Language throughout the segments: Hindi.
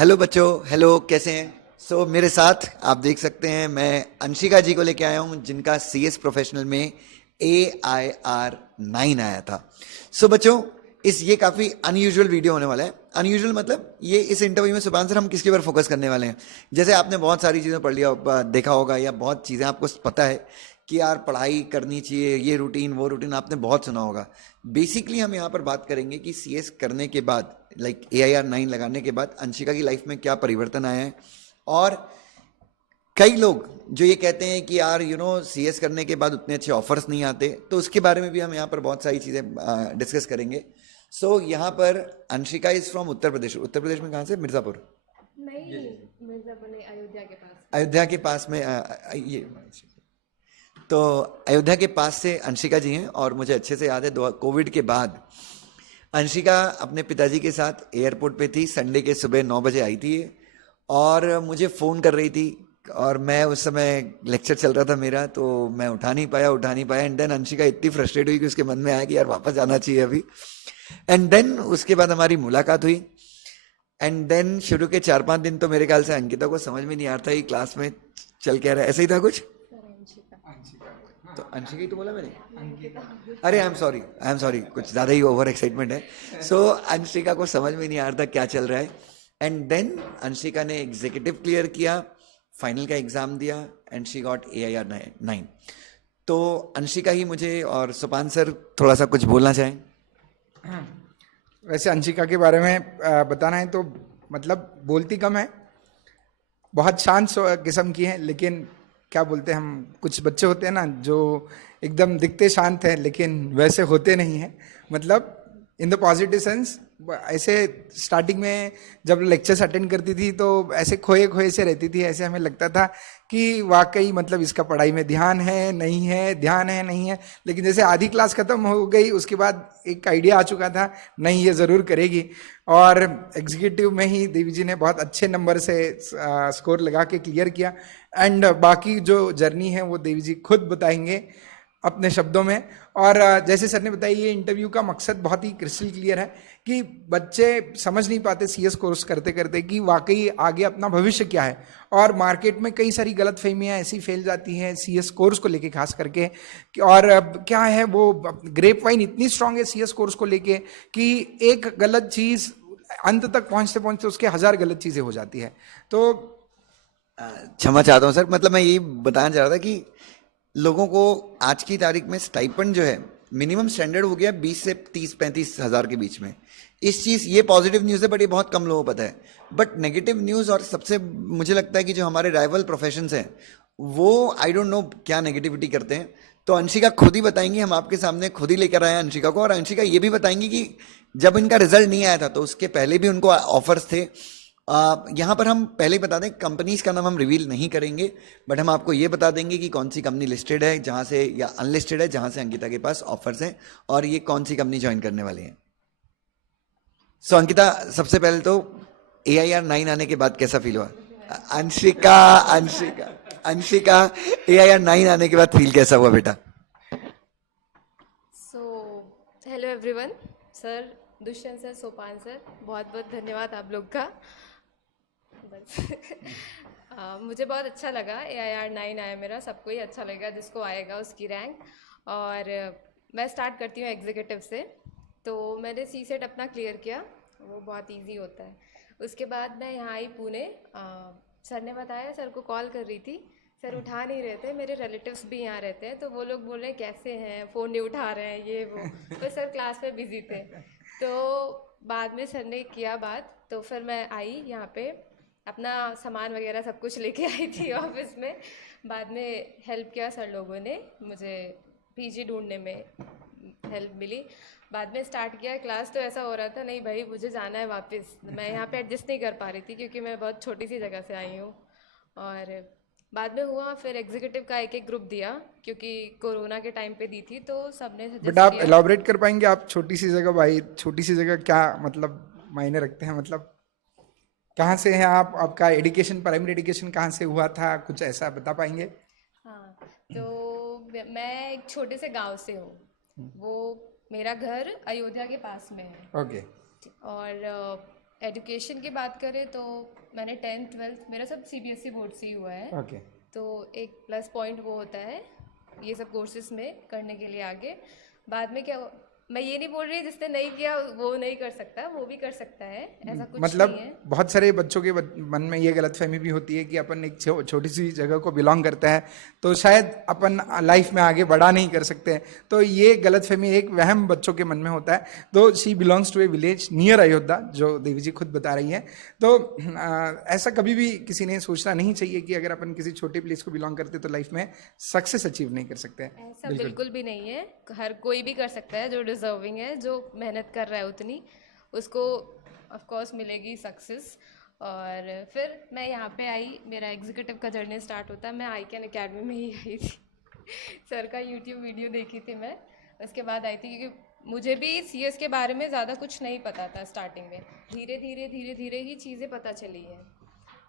हेलो बच्चों, हेलो, कैसे हैं? मेरे साथ आप देख सकते हैं मैं अंशिका जी को लेके आया हूं जिनका CS प्रोफेशनल में AIR 9 आया था। बच्चों, ये काफ़ी अनयूजुअल वीडियो होने वाला है। अनयूजुअल मतलब ये इस इंटरव्यू में सुभान सर हम किसके ऊपर फोकस करने वाले हैं। जैसे आपने बहुत सारी चीज़ें पढ़ लिया देखा होगा या बहुत चीज़ें आपको पता है कि यार पढ़ाई करनी चाहिए, ये रूटीन वो रूटीन आपने बहुत सुना होगा। बेसिकली हम यहाँ पर बात करेंगे कि CS करने के बाद, लाइक AIR 9 लगाने के बाद अंशिका की लाइफ में क्या परिवर्तन आया है। और कई लोग जो ये कहते हैं कि यार CS करने के बाद उतने अच्छे ऑफर्स नहीं आते, तो उसके बारे में भी हम यहाँ पर बहुत सारी चीज़ें डिस्कस करेंगे। यहाँ पर अंशिका इज फ्रॉम उत्तर प्रदेश। उत्तर प्रदेश में कहाँ से? मिर्ज़ापुर? नहीं, मिर्जापुर नहीं, अयोध्या के पास। अयोध्या के पास में ये तो अयोध्या के पास से अंशिका जी हैं। और मुझे अच्छे से याद है कोविड के बाद अंशिका अपने पिताजी के साथ एयरपोर्ट पे थी। संडे के सुबह 9 बजे आई थी ये, और मुझे फ़ोन कर रही थी। और मैं उस समय लेक्चर चल रहा था मेरा, तो मैं उठा नहीं पाया। एंड देन अंशिका इतनी फ्रस्ट्रेट हुई कि उसके मन में आया कि यार वापस जाना चाहिए अभी। एंड देन उसके बाद हमारी मुलाकात हुई। एंड देन शुरू के 4-5 दिन तो मेरे ख्याल से अंकिता को समझ में नहीं आता ही क्लास में चल क्या रहा है, ऐसे ही था कुछ। सर अंशिका। तो अंशिका ही तो बोला मैंने। अंकिता। अरे आई एम सॉरी, कुछ ज़्यादा ही ओवर एक्साइटमेंट है। अंशिका को समझ में नहीं आ रहा था क्या चल रहा है। एंड देन अंशिका ने एग्जीक्यूटिव क्लियर किया, फाइनल का एग्ज़ाम दिया, एंड शी गॉट AIR 9। तो अंशिका ही मुझे और सुपान सर थोड़ा सा कुछ बोलना चाहें। वैसे अंशिका के बारे में बताना है तो मतलब बोलती कम है, बहुत शांत किस्म की है। लेकिन क्या बोलते हैं, हम कुछ बच्चे होते हैं ना जो एकदम दिखते शांत हैं लेकिन वैसे होते नहीं हैं। मतलब इन द पॉजिटिव सेंस। ऐसे स्टार्टिंग में जब लेक्चर्स अटेंड करती थी तो ऐसे खोए खोए से रहती थी। ऐसे हमें लगता था कि वाकई मतलब इसका पढ़ाई में ध्यान है नहीं है, ध्यान है नहीं है। लेकिन जैसे आधी क्लास खत्म हो गई उसके बाद एक आइडिया आ चुका था, नहीं ये ज़रूर करेगी। और एग्जीक्यूटिव में ही देवी जी ने बहुत अच्छे नंबर से स्कोर लगा के क्लियर किया। एंड बाकी जो जर्नी है वो देवी जी खुद बताएंगे अपने शब्दों में। और जैसे सर ने बताया, ये इंटरव्यू का मकसद बहुत ही क्रिस्टल क्लियर है कि बच्चे समझ नहीं पाते CS कोर्स करते करते कि वाकई आगे अपना भविष्य क्या है। और मार्केट में कई सारी गलत फहमियाँ ऐसी फैल जाती हैं CS कोर्स को लेके खास करके और क्या है वो ग्रेप वाइन इतनी स्ट्रांग है CS कोर्स को लेके कि एक गलत चीज़ अंत तक पहुंचते पहुंचते उसके 1000 गलत चीज़ें हो जाती है। तो क्षमा चाहता हूँ सर, मतलब मैं यही बताना चाह रहा था कि लोगों को आज की तारीख में स्टाइपेंड जो है मिनिमम स्टैंडर्ड हो गया 20 से 30-35 हज़ार के बीच में। ये पॉजिटिव न्यूज़ है, बट ये बहुत कम लोगों को पता है। बट नेगेटिव न्यूज़, और सबसे मुझे लगता है कि जो हमारे राइवल प्रोफेशंस हैं वो आई डोंट नो क्या नेगेटिविटी करते हैं। तो अंशिका खुद ही बताएंगी, हम आपके सामने खुद ही लेकर आए हैं अंशिका को। और अंशिका ये भी बताएंगी कि जब इनका रिजल्ट नहीं आया था तो उसके पहले भी उनको ऑफर्स थे। यहाँ पर हम पहले ही बता दें, कंपनीज का नाम हम रिवील नहीं करेंगे, बट हम आपको ये बता देंगे कि कौन सी कंपनी लिस्टेड है जहाँ से, या अनलिस्टेड है जहाँ से अंकिता के पास ऑफर्स हैं, और ये कौन सी कंपनी ज्वाइन करने वाली है। अंकिता, सबसे पहले तो AIR 9 आने के बाद कैसा फील हुआ? अंशिका अंशिका अंशिका, AIR 9 आने के बाद फील कैसा हुआ बेटा? So hello everyone. Sir, Dushyant sir, सोपान सर, बहुत बहुत धन्यवाद आप लोग का। बस मुझे बहुत अच्छा लगा। AIR 9 आया मेरा, सबको ही अच्छा लगेगा जिसको आएगा उसकी रैंक। और मैं स्टार्ट करती हूँ एग्जीक्यूटिव से। तो मैंने CSET अपना क्लियर किया, वो बहुत इजी होता है। उसके बाद मैं यहाँ आई पुणे। सर ने बताया, सर को कॉल कर रही थी, सर उठा नहीं रहे थे। मेरे रिलेटिव्स भी यहाँ रहते हैं तो वो लोग बोल रहे हैं कैसे हैं, फ़ोन नहीं उठा रहे हैं ये वो। तो सर क्लास में बिजी थे। तो बाद में सर ने किया बात, तो फिर मैं आई यहाँ पे, अपना सामान वगैरह सब कुछ लेके आई थी ऑफिस में। बाद में हेल्प किया सर लोगों ने, मुझे PG ढूंढने में हेल्प मिली। बाद में स्टार्ट किया क्लास। तो ऐसा हो रहा था नहीं भाई मुझे जाना है वापस, मैं यहाँ पे एडजस्ट नहीं कर पा रही थी क्योंकि मैं बहुत छोटी सी जगह से आई हूँ। और बाद में हुआ फिर एग्जीक्यूटिव का एक एक ग्रुप दिया, क्योंकि कोरोना के टाइम पे दी थी तो सबने बट सजेस्ट आप किया। एलाबोरेट कर पाएंगे, आप छोटी सी जगह भाई, छोटी सी जगह क्या मतलब मायने रखते हैं? मतलब कहाँ से हैं आप, आपका एजुकेशन, प्राइमरी एजुकेशन कहाँ से हुआ था, कुछ ऐसा बता पाएंगे? हाँ, तो मैं एक छोटे से गांव से हूँ। वो मेरा घर अयोध्या के पास में है। ओके। और एजुकेशन की बात करें तो मैंने 10th 12th मेरा सब सीबीएसई बोर्ड से ही हुआ है। ओके। तो एक प्लस पॉइंट वो होता है ये सब कोर्सेज में करने के लिए आगे। बाद में क्या मैं ये नहीं बोल रही जिसने नहीं किया वो नहीं कर सकता, वो भी कर सकता है, ऐसा कुछ मतलब नहीं है। बहुत सारे बच्चों के मन में ये गलतफहमी भी होती है कि अपन एक छोटी सी जगह को बिलोंग करता है तो शायद अपन लाइफ में आगे बढ़ा नहीं कर सकते हैं। तो ये गलतफहमी एक वहम बच्चों के मन में होता है। तो she belongs to a village near Ayodhya, जो देवी जी खुद बता रही है। तो ऐसा कभी भी किसी ने सोचना नहीं चाहिए कि अगर अपन किसी छोटे प्लेस को बिलोंग करते तो लाइफ में सक्सेस अचीव नहीं कर सकते हैं। ऐसा बिल्कुल भी नहीं है, हर कोई भी कर सकता है जो डिजर्विंग है, जो मेहनत कर रहा है उतनी उसको ऑफ कोर्स मिलेगी सक्सेस। और फिर मैं यहाँ पे आई, मेरा एग्जीक्यूटिव का जर्नी स्टार्ट होता है। मैं आई कैन अकेडमी में ही आई थी सर का यूट्यूब वीडियो देखी थी मैं, उसके बाद आई थी क्योंकि मुझे भी सीएस के बारे में ज़्यादा कुछ नहीं पता था स्टार्टिंग में। धीरे धीरे ही चीज़ें पता चली हैं।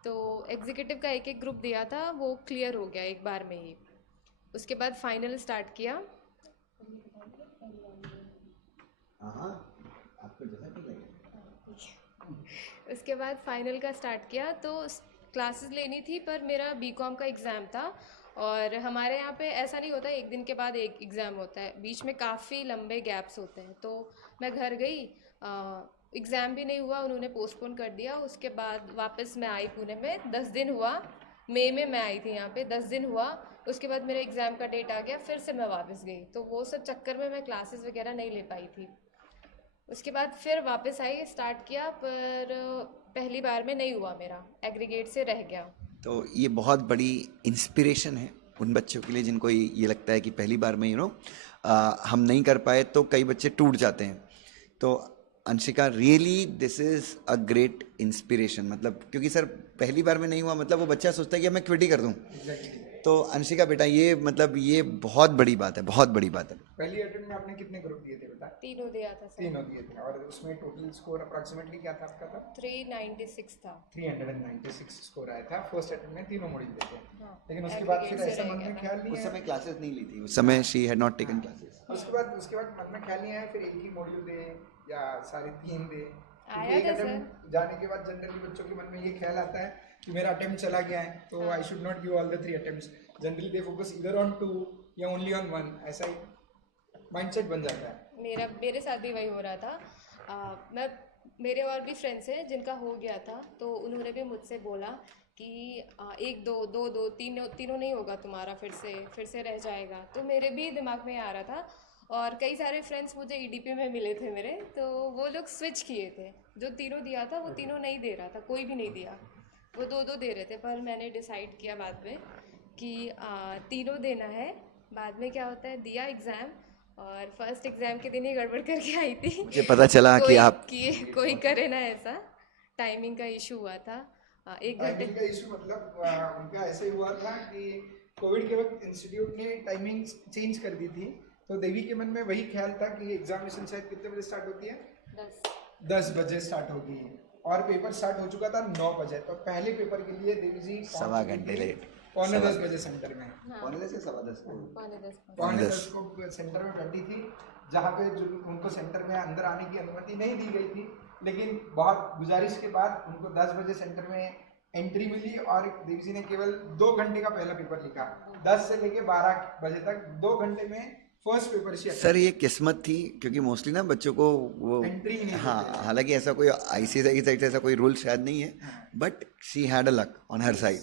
तो एग्जीक्यूटिव का एक एक ग्रुप दिया था, वो क्लियर हो गया एक बार में ही। उसके बाद फाइनल स्टार्ट किया। उसके बाद फाइनल का स्टार्ट किया तो क्लासेस लेनी थी, पर मेरा बीकॉम का एग्ज़ाम था और हमारे यहाँ पे ऐसा नहीं होता एक दिन के बाद एक एग्ज़ाम होता है, बीच में काफ़ी लंबे गैप्स होते हैं। तो मैं घर गई, एग्ज़ाम भी नहीं हुआ, उन्होंने पोस्टपोन कर दिया। उसके बाद वापस मैं आई पुणे में, 10 दिन हुआ, मई में मैं आई थी यहाँ पे, 10 दिन हुआ। उसके बाद मेरे एग्ज़ाम का डेट आ गया, फिर से मैं वापस गई। तो वो सब चक्कर में मैं क्लासेस वगैरह नहीं ले पाई थी। उसके बाद फिर वापस आई, स्टार्ट किया, पर पहली बार में नहीं हुआ, मेरा एग्रीगेट से रह गया। तो ये बहुत बड़ी इंस्पिरेशन है उन बच्चों के लिए जिनको ये लगता है कि पहली बार में हम नहीं कर पाए, तो कई बच्चे टूट जाते हैं। तो Anshika, really this is a great inspiration. मतलब क्योंकि सर पहली बार में नहीं हुआ मतलब वो बच्चा सोचता है कि अब मैं क्विट ही कर दूं। तो अंशिका बेटा, ये मतलब ये बहुत बड़ी बात है, बहुत बड़ी बात है। पहली अटेम्प्ट में आपने कितने ग्रुप दिए थे बेटा? 3 दिया था सर। 3 दिए थे। और उसमें टोटल स्कोर अप्रोक्सीमेटली क्या था आपका? था 396 था। 396 स्कोर आया था फर्स्ट अटेम्प्ट में, तीनों मॉड्यूल देते हैं। हाँ, लेकिन उसके बाद फिर aggregate से ऐसा रह मन गया में था। ख्याल नहीं उस आया। समय क्लासेस नहीं ली थी, उस समय she had not taken classes. उसके बाद मन में ख्याल नहीं आया फिर एक ही मॉड्यूल दे या सारे 3 दे? आया एक था अटेम्प्ट जाने के बाद जनरली बच्चों के मन में ये ख्याल आता है कि मेरा अटेम्प्ट चला गया है तो I should not give all the 3 attempts. Generally they focus either on 2 या ओनली ऑन 1, ऐसा ही माइंडसेट बन जाता है। मेरे साथ भी वही हो रहा था। मेरे और भी फ्रेंड्स हैं जिनका हो गया था, तो उन्होंने भी मुझसे बोला कि 1 2 2 2 तीनों नहीं होगा तुम्हारा, फिर से रह जाएगा। तो मेरे भी दिमाग में आ रहा था। और कई सारे फ्रेंड्स मुझे ईडीपी में मिले थे मेरे, तो वो लोग स्विच किए थे। जो तीनों दिया था वो तीनों नहीं दे रहा था, कोई भी नहीं दिया, वो 2 दे रहे थे। पर मैंने डिसाइड किया बाद में कि तीनों देना है। बाद में क्या होता है, दिया एग्ज़ाम और फर्स्ट एग्ज़ाम के दिन ही गड़बड़ करके आई थी। मुझे पता चला कि आप कोई करे ना ऐसा, टाइमिंग का इशू हुआ था। 1 घंटे टाइमिंग का इशू मतलब उनका ऐसे हुआ था कि कोविड के वक्त इंस्टीट्यूट ने टाइमिंग चेंज कर दी थी। तो देवी के मन में वही ख्याल था कि एग्जामिनेशन शायद कितने बजे स्टार्ट होती है? 10 बजे स्टार्ट होगी और पेपर स्टार्ट हो चुका था 9 बजे। तो पहले पेपर के लिए देवी जी 1.25 घंटे लेट, 9:45 बजे सेंटर में, पौने 10 से 10:15 पौने 9:45 को सेंटर में बैठी थी, जहाँ पे जो उनको सेंटर में अंदर आने की अनुमति नहीं दी गई थी। लेकिन बहुत गुजारिश के बाद उनको 10 बजे सेंटर में एंट्री मिली और देवी जी ने केवल 2 घंटे का पहला पेपर लिखा। 10 से लेके 12 बजे तक 2 घंटे में फर्स्ट पेपर शी सर ये किस्मत थी क्योंकि मोस्टली ना बच्चों को वो एंट्री नहीं हाँ, हालांकि ऐसा कोई आईसीएसई की साइड से ऐसा कोई रूल शायद नहीं है, but she had a luck on her side.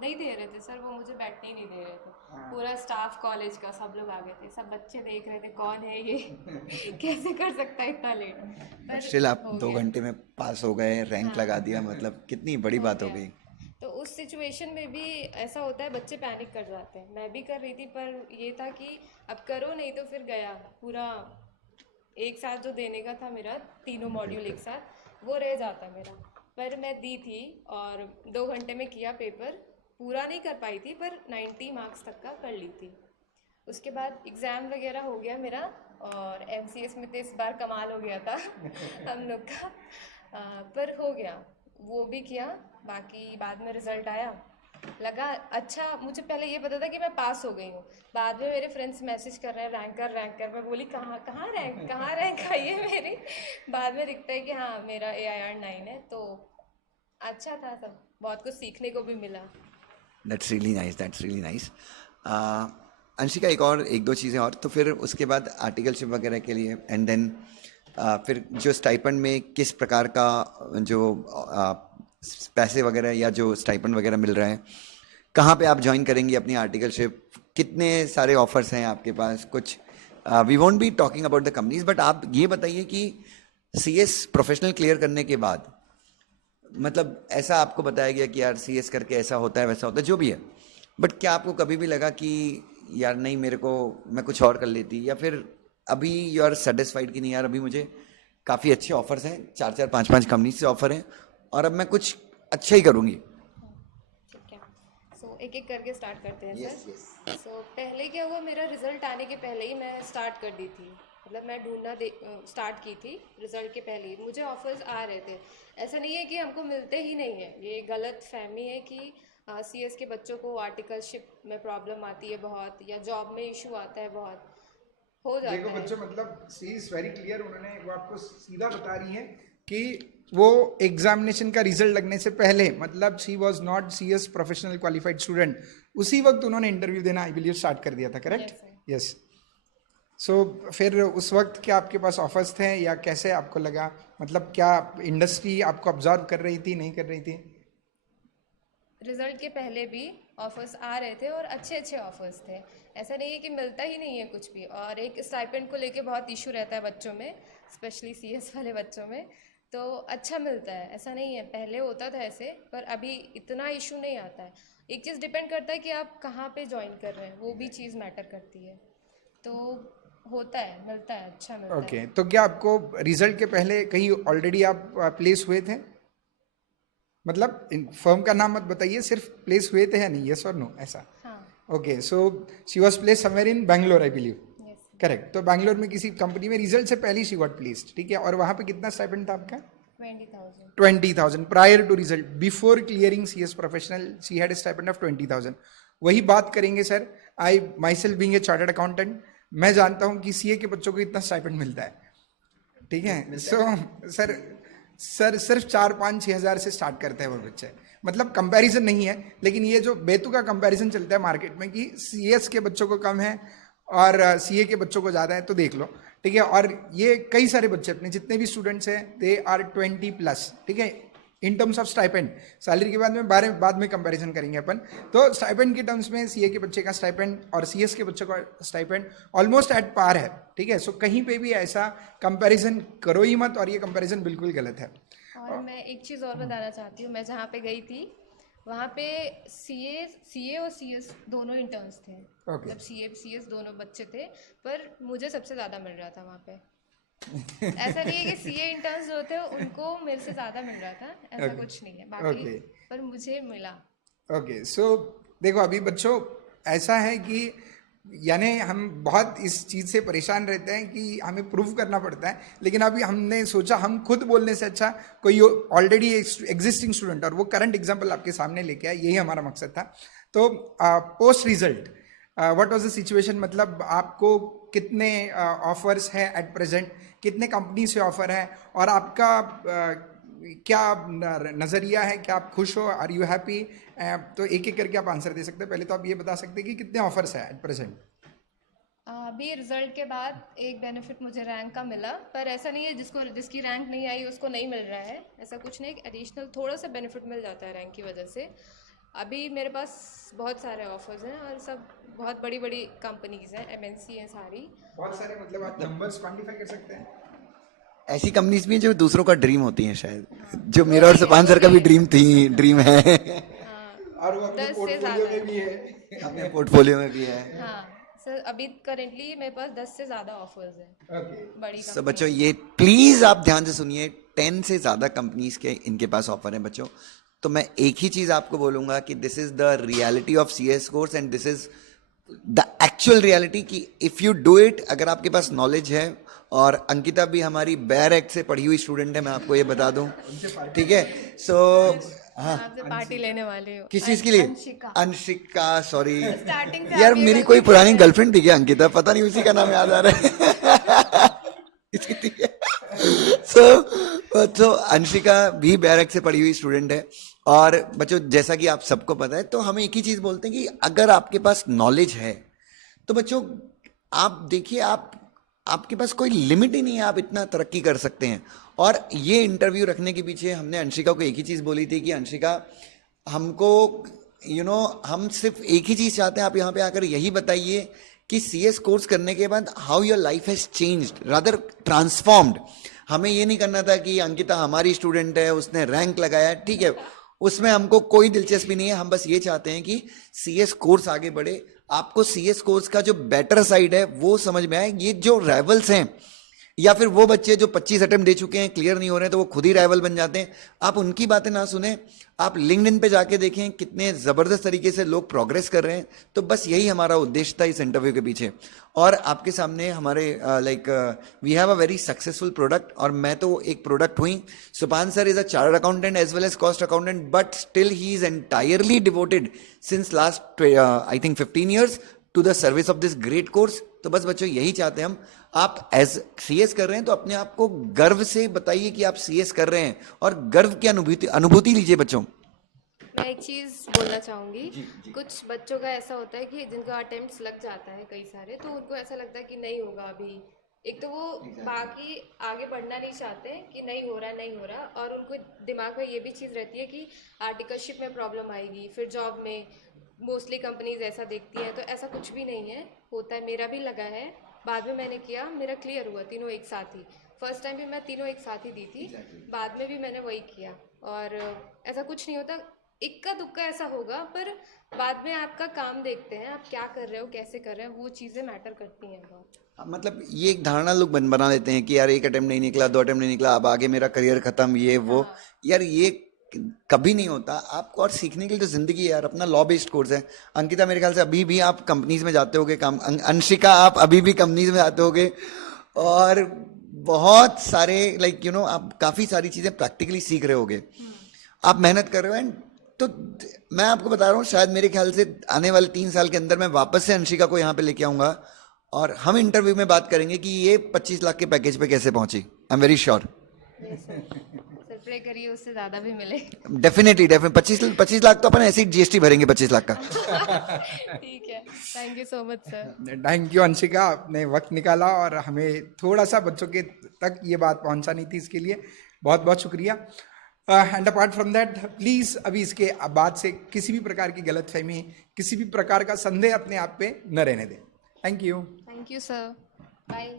नहीं दे रहे थे सर, वो मुझे बैठने ही नहीं दे रहे थे। पूरा स्टाफ कॉलेज का सब लोग आ गए थे, सब बच्चे देख रहे थे कौन है ये कैसे कर सकता है इतना लेट। पर स्टिल आप हो 2 गया। घंटे में पास हो गए, रैंक लगा दिया, मतलब कितनी बड़ी बात हो गई। तो उस सिचुएशन में भी ऐसा होता है, बच्चे पैनिक कर जाते हैं। मैं भी कर रही थी, पर ये था कि अब करो नहीं तो फिर गया पूरा एक साथ जो देने का था मेरा, तीनों मॉड्यूल एक साथ, वो रह जाता मेरा। पर मैं दी थी और 2 घंटे में किया पेपर। पूरा नहीं कर पाई थी पर 90 मार्क्स तक का कर ली थी। उसके बाद एग्ज़ाम वगैरह हो गया मेरा और एमसीएस में तो इस बार कमाल हो गया था हम लोग का। पर हो गया, वो भी किया। बाकी बाद में रिज़ल्ट आया लगा अच्छा। मुझे पहले ये पता था कि मैं पास हो गई हूँ, बाद में मेरे फ्रेंड्स मैसेज कर रहे हैं रैंकर। मैं बोली कहाँ कहाँ रैंक आई है मेरी। बाद में दिखता है कि हाँ मेरा AIR 9 है। तो अच्छा था, सब बहुत कुछ सीखने को भी मिला। That's really nice, that's really nice. Anshika, एक दो चीज़ें और, तो फिर उसके बाद आर्टिकलशिप वगैरह के लिए एंड देन फिर जो स्टाइपेंड में किस प्रकार का जो पैसे वगैरह या जो स्टाइपेंड वगैरह मिल रहा है, कहाँ पे आप ज्वाइन करेंगी अपनी आर्टिकलशिप, कितने सारे ऑफर्स हैं आपके पास? कुछ we won't be talking about the companies, but आप ये बताइए कि CS प्रोफेशनल क्लियर करने के बाद, मतलब ऐसा आपको बताया गया कि यार CS करके ऐसा होता है वैसा होता है जो भी है, बट क्या आपको कभी भी लगा कि यार नहीं मेरे को, मैं कुछ और कर लेती, या फिर अभी यू आर सेटिस्फाइड कि नहीं यार अभी मुझे काफ़ी अच्छे ऑफर्स हैं, 4 4 5 5 कंपनी से ऑफर हैं और अब मैं कुछ अच्छा ही करूँगी? ठीक है, सो एक एक करके स्टार्ट करते हैं सर। सो पहले क्या हुआ, मेरा रिजल्ट आने के पहले ही मैं स्टार्ट कर दी थी, मतलब मैं ढूंढना स्टार्ट की थी रिजल्ट के पहले ही मुझे ऑफर्स आ रहे थे। ऐसा नहीं है कि हमको मिलते ही नहीं है, ये गलत फहमी है कि CS के बच्चों को आर्टिकलशिप में प्रॉब्लम आती है बहुत, या जॉब में इशू आता है बहुत, हो देखो जाता है। बच्चों, मतलब सी इज वेरी क्लियर, उन्होंने वो आपको सीधा बता रही है कि वो एग्जामिनेशन का रिजल्ट लगने से पहले, मतलब she was not CS professional qualified student, उसी वक्त उन्होंने इंटरव्यू देना आई बिलीव स्टार्ट कर दिया था, करेक्ट? Yes, sir. यस। सो फिर उस वक्त क्या आपके पास ऑफर्स थे या कैसे आपको लगा, मतलब क्या इंडस्ट्री आपको ऑब्जर्व कर रही थी, नहीं कर रही थी? रिजल्ट के पहले भी ऑफर्स आ रहे थे और अच्छे अच्छे ऑफर्स थे, ऐसा नहीं है कि मिलता ही नहीं है कुछ भी। और एक स्टाइपेंड को लेके बहुत इशू रहता है बच्चों में, स्पेशली CS वाले बच्चों में, तो अच्छा मिलता है, ऐसा नहीं है। पहले होता था ऐसे, पर अभी इतना इशू नहीं आता है। एक चीज़ डिपेंड करता है कि आप कहाँ पे ज्वाइन कर रहे हैं, वो भी चीज़ मैटर करती है। तो होता है, मिलता है, अच्छा मिलता ओके, है। तो क्या आपको रिजल्ट के पहले कहीं ऑलरेडी आप प्लेस हुए थे? मतलब फर्म का नाम मत बताइए, सिर्फ प्लेस हुए थे या नहीं, यस और नो, ऐसा? हाँ। Okay, so she was place somewhere in Bangalore I believe, yes. Correct? तो बैंगलोर में किसी कंपनी में रिजल्ट से पहले शी गॉट प्लेस्ड, ठीक है? और वहां पे कितना स्टाइपेंड था आपका? 20,000। 20,000 prior to result, before clearing CS professional she had stipend of 20,000। वही बात करेंगे sir. I myself being a chartered accountant, मैं जानता हूँ कि CA के बच्चों को इतना स्टाइपेंड मिलता है, ठीक है? सो सर सिर्फ 4 5 6 हज़ार से स्टार्ट करते हैं वो बच्चे, मतलब कंपैरिजन नहीं है, लेकिन ये जो बेतुका कंपैरिजन चलता है मार्केट में कि CS के बच्चों को कम है और CA के बच्चों को ज़्यादा है, तो देख लो, ठीक है? और ये कई सारे बच्चे अपने जितने भी स्टूडेंट्स हैं दे आर 20+, ठीक है? In terms of stipend, salary के बाद में कंपैरिजन करेंगे अपन। तो स्टाइपेंड के टर्म्स में CA के बच्चे का स्टाइपेंड और CS के बच्चों का स्टाइपेंड ऑलमोस्ट एट पार है, ठीक है? सो कहीं पे भी ऐसा कंपैरिजन करो ही मत, और ये कंपैरिजन बिल्कुल गलत है। और मैं एक चीज़ और बताना चाहती हूँ, मैं जहाँ पे गई थी वहाँ पे CA और CS दोनों इंटर्न्स थे। Okay. मतलब CA CS दोनों बच्चे थे, पर मुझे सबसे ज़्यादा मिल रहा था वहाँ पे। ऐसा नहीं है कि CA इंटर्न्स जो थे उनको मेरे से ज़्यादा मिल रहा था, ऐसा Okay. कुछ नहीं है बाकी। Okay. पर मुझे मिला। ओके, सो देखो अभी बच्चों ऐसा है कि यानी हम बहुत इस चीज़ से परेशान रहते हैं कि हमें प्रूव करना पड़ता है, लेकिन अभी हमने सोचा हम खुद बोलने से अच्छा कोई ऑलरेडी एग्जिस्टिंग स्टूडेंट, और वो करंट एग्जांपल आपके सामने लेके आए, यही हमारा मकसद था। तो post result what was the situation, मतलब आपको कितने ऑफर्स हैं एट प्रेजेंट, कितने कंपनी से ऑफर है, और आपका क्या नज़रिया है, क्या आप खुश हो, आर यू हैप्पी? तो एक एक करके आप आंसर दे सकते हैं। पहले तो आप ये बता सकते हैं कि कितने ऑफर्स हैं एट प्रेजेंट? अभी रिजल्ट के बाद एक बेनिफिट मुझे रैंक का मिला, पर ऐसा नहीं है जिसकी रैंक नहीं आई उसको नहीं मिल रहा है, ऐसा कुछ नहीं। एडिशनल थोड़ा सा बेनिफिट मिल जाता है रैंक की वजह से। अभी मेरे पास बहुत सारे ऑफर्स हैं और सब बहुत बड़ी बड़ी कंपनीज हैं, MNC हैं सारी। बहुत सारे, मतलब आप नंबर्स क्वांटिफाई कर सकते हैं? ऐसी कंपनीज भी हैं जो दूसरों का ड्रीम होती हैं शायद, जो मेरा और सुपान सर का भी ड्रीम है। हाँ, और वो अपने 10 से पोर्टफोलियो ज़्यादा में भी है। अपने पोर्टफोलियो में भी है। हाँ सर, अभी करेंटली मेरे पास 10 से ज़्यादा ऑफर्स हैं ओके, बड़ी सो कंपनी। बच्चों ये प्लीज आप ध्यान से सुनिए, 10 से ज्यादा कंपनीज के इनके पास ऑफर है बच्चों। तो मैं एक ही चीज आपको बोलूंगा कि this is the reality of CS course and this is the actual reality कि इफ यू डू इट, अगर आपके पास नॉलेज है, और अंकिता भी हमारी बैर एक्ट से पढ़ी हुई स्टूडेंट है, मैं आपको ये बता दूं, ठीक है? सो मैं आपसे पार्टी लेने वाली हूँ। किस चीज के लिए? अंशिका। अंशिका, सॉरी स्टार्टिंग से यार, आप ये मेरी गलती कोई कर पुरानी रहे हैं। गर्लफ्रेंड थी क्या अंकिता? पता नहीं उसी का नाम याद आ रहा है। इसकी थी तो अंशिका भी बैरक से पढ़ी हुई स्टूडेंट है। और बच्चों, जैसा कि आप सबको पता है, तो हम एक ही चीज बोलते हैं कि अगर आपके पास नॉलेज है तो बच्चों आप देखिए, आपके पास कोई लिमिट ही नहीं है, आप इतना तरक्की कर सकते हैं। और ये इंटरव्यू रखने के पीछे हमने अंशिका को एक ही चीज बोली थी कि अंशिका, हमको हम सिर्फ एक ही चीज चाहते हैं, आप यहाँ पे आकर यही बताइए कि सीएस कोर्स करने के बाद how your life has changed, rather transformed. हमें ये नहीं करना था कि अंकिता हमारी स्टूडेंट है, उसने रैंक लगाया है, ठीक है, उसमें हमको कोई दिलचस्पी नहीं है। हम बस ये चाहते हैं कि सीएस कोर्स आगे बढ़े, आपको सीएस कोर्स का जो बेटर साइड है वो समझ में आए। ये जो राइवल्स हैं या फिर वो बच्चे जो 25 अटेम्प्ट दे चुके हैं, क्लियर नहीं हो रहे हैं, तो वो खुद ही राइवल बन जाते हैं, आप उनकी बातें ना सुने। आप लिंक्डइन पे जाके देखें कितने जबरदस्त तरीके से लोग प्रोग्रेस कर रहे हैं। तो बस यही हमारा उद्देश्य था इस इंटरव्यू के पीछे। और आपके सामने हमारे we have a very successful product, और मैं तो एक प्रोडक्ट हुई। Supan sir is a chartered accountant as well as cost accountant, but still he is entirely devoted since last I think 15 years to the service of this great course. तो बस बच्चों यही चाहते हैं हम, आप एज सीएस कर रहे हैं तो अपने आप को गर्व से बताइए कि आप सीएस कर रहे हैं, और गर्व की अनुभूति लीजिए बच्चों। मैं एक चीज़ बोलना चाहूँगी। कुछ बच्चों का ऐसा होता है कि जिनका अटेम्प्ट्स लग जाता है कई सारे, तो उनको ऐसा लगता है कि नहीं होगा अभी। एक तो वो बाकी आगे बढ़ना नहीं चाहते कि नहीं हो रहा नहीं हो रहा, और उनको दिमाग में ये भी चीज़ रहती है कि आर्टिकलशिप में प्रॉब्लम आएगी, फिर जॉब में मोस्टली कंपनीज ऐसा देखती हैं। तो ऐसा कुछ भी नहीं है, होता है, मेरा भी लगा है, बाद में मैंने किया, मेरा क्लियर हुआ तीनों एक साथ ही। फर्स्ट टाइम भी मैं तीनों एक साथ ही दी थी, बाद में भी मैंने वही किया। और ऐसा कुछ नहीं होता, इक्का दुक्का ऐसा होगा, पर बाद में आपका काम देखते हैं, आप क्या कर रहे हो, कैसे कर रहे हो, वो चीज़ें मैटर करती हैं बहुत। मतलब ये एक धारणा लोग बना लेते हैं कि यार एक अटेम्प्ट नहीं निकला, 2 अटेम्प्ट नहीं निकला, अब आगे मेरा करियर खत्म, ये वो। यार ये कभी नहीं होता आपको, और सीखने के लिए तो जिंदगी है यार। अपना लॉ बेस्ड कोर्स है। अंकिता मेरे ख्याल से अभी भी आप कंपनीज में जाते होगे काम, अंशिका आप अभी भी कंपनीज में जाते होगे, और बहुत सारे आप काफी सारी चीजें प्रैक्टिकली सीख रहे होगे, आप मेहनत कर रहे हो। एंड तो मैं आपको बता रहा हूँ, शायद मेरे ख्याल से आने वाले 3 साल के अंदर मैं वापस से अंशिका को यहाँ पे लेके आऊंगा, और हम इंटरव्यू में बात करेंगे कि ये 25 लाख के पैकेज पे कैसे पहुंची। I am very sure. Sir pray करिए उससे ज़्यादा भी मिले। डेफिनेटली 25 लाख तो अपन ऐसे ही जीएसटी भरेंगे 25 लाख का। ठीक है, thank you so much sir. Thank you Anshika, आपने वक्त निकाला और हमें थोड़ा सा बच्चों के तक ये बात पहुंचानी थी, इसके लिए बहुत बहुत शुक्रिया। And apart from that, please अभी इसके बाद से किसी भी प्रकार की गलतफहमी, किसी भी प्रकार का संदेह अपने आप पे न रहने दें। Thank you. Thank you sir, bye.